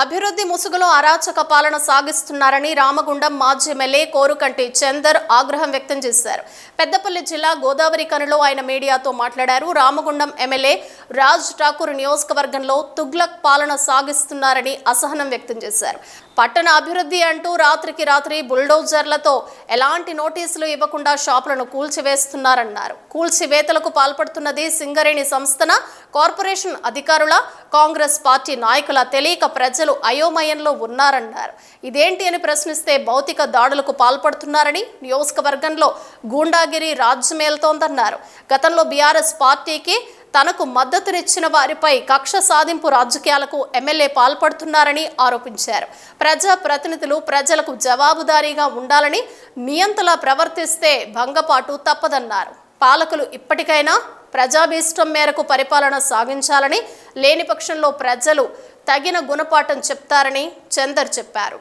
అభివృద్ధి ముసుగులో అరాచక పాలన సాగిస్తున్నారని రామగుండం మాజీ ఎమ్మెల్యే కోరుకంటి చందర్ ఆగ్రహం వ్యక్తం చేశారు. పెద్దపల్లి జిల్లా గోదావరి కనులో ఆయన మీడియాతో మాట్లాడారు. రామగుండం ఎమ్మెల్యే రాజ్ ఠాకూర్ నియోజకవర్గంలో తుగ్లక్ పాలన సాగిస్తున్నారని అసహనం వ్యక్తం చేశారు. పట్టణ అభివృద్ధి అంటూ రాత్రికి రాత్రి బుల్డోజర్లతో ఎలాంటి నోటీసులు ఇవ్వకుండా షాపులను కూల్చివేస్తున్నారన్నారు. కూల్చివేతలకు పాల్పడుతున్నది సింగరేణి సంస్థన? కార్పొరేషన్ అధికారుల? కాంగ్రెస్ పార్టీ నాయకుల తెలియక ప్రజలు అయోమయంలో ఉన్నారన్నారు. ఇదేంటి అని ప్రశ్నిస్తే భౌతిక దాడులకు పాల్పడుతున్నారని నియోజకవర్గంలో గూండాగిరి రాజ్యమేలుతోందన్నారు గతంలో బీఆర్ఎస్ పార్టీకి తనకు మద్దతునిచ్చిన వారిపై కక్ష సాధింపు రాజకీయాలకు ఎమ్మెల్యే పాల్పడుతున్నారని ఆరోపించారు. ప్రజా ప్రతినిధులు ప్రజలకు జవాబుదారీగా ఉండాలని నియంతలా ప్రవర్తిస్తే భంగపాటు తప్పదన్నారు. పాలకులు ఇప్పటికైనా ప్రజాభీష్టం మేరకు పరిపాలన సాగించాలని లేని పక్షంలో ప్రజలు తగిన గుణపాఠం చెప్తారని చందర్ చెప్పారు.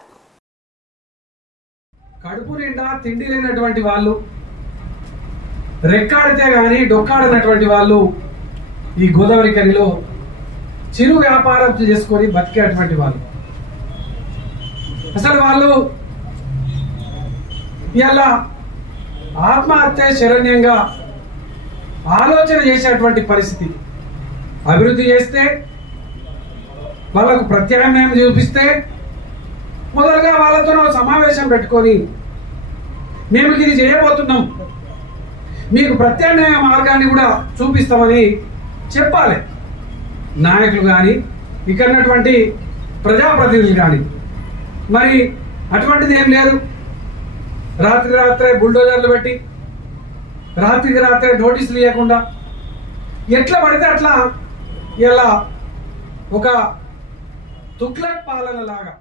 కడుపు నిండా తిండి లేనటువంటి వాళ్ళు రెక్కాడితే గాని డొక్కాడనటువంటి వాళ్ళు ఈ గోదావరి కనిలో చిరు వ్యాపారం చేసుకొని బతికేటువంటి వాళ్ళు. అసలు వాళ్ళు ఇలా ఆత్మహత్య శరణ్యంగా ఆలోచన చేసేటువంటి పరిస్థితి. అభివృద్ధి చేస్తే వాళ్ళకు ప్రత్యామ్నాయం చూపిస్తే మొదలుగా వాళ్ళతో సమావేశం పెట్టుకొని మేము ఇది చేయబోతున్నాం. మీకు ప్రత్యామ్నాయ మార్గాన్ని కూడా చూపిస్తామని చెప్పాలి. నాయకులు కానీ ఇక్కడ ఉన్నటువంటి ప్రజాప్రతినిధులు కానీ మరి అటువంటిది ఏం లేదు. రాత్రి రాత్రే బుల్డోజర్లు పెట్టి రాత్రికి రాత్రే నోటీసులు ఇవ్వకుండా ఎట్లా పడితే అట్లా ఇలా ఒక తుక్లక్ పాలన లాగా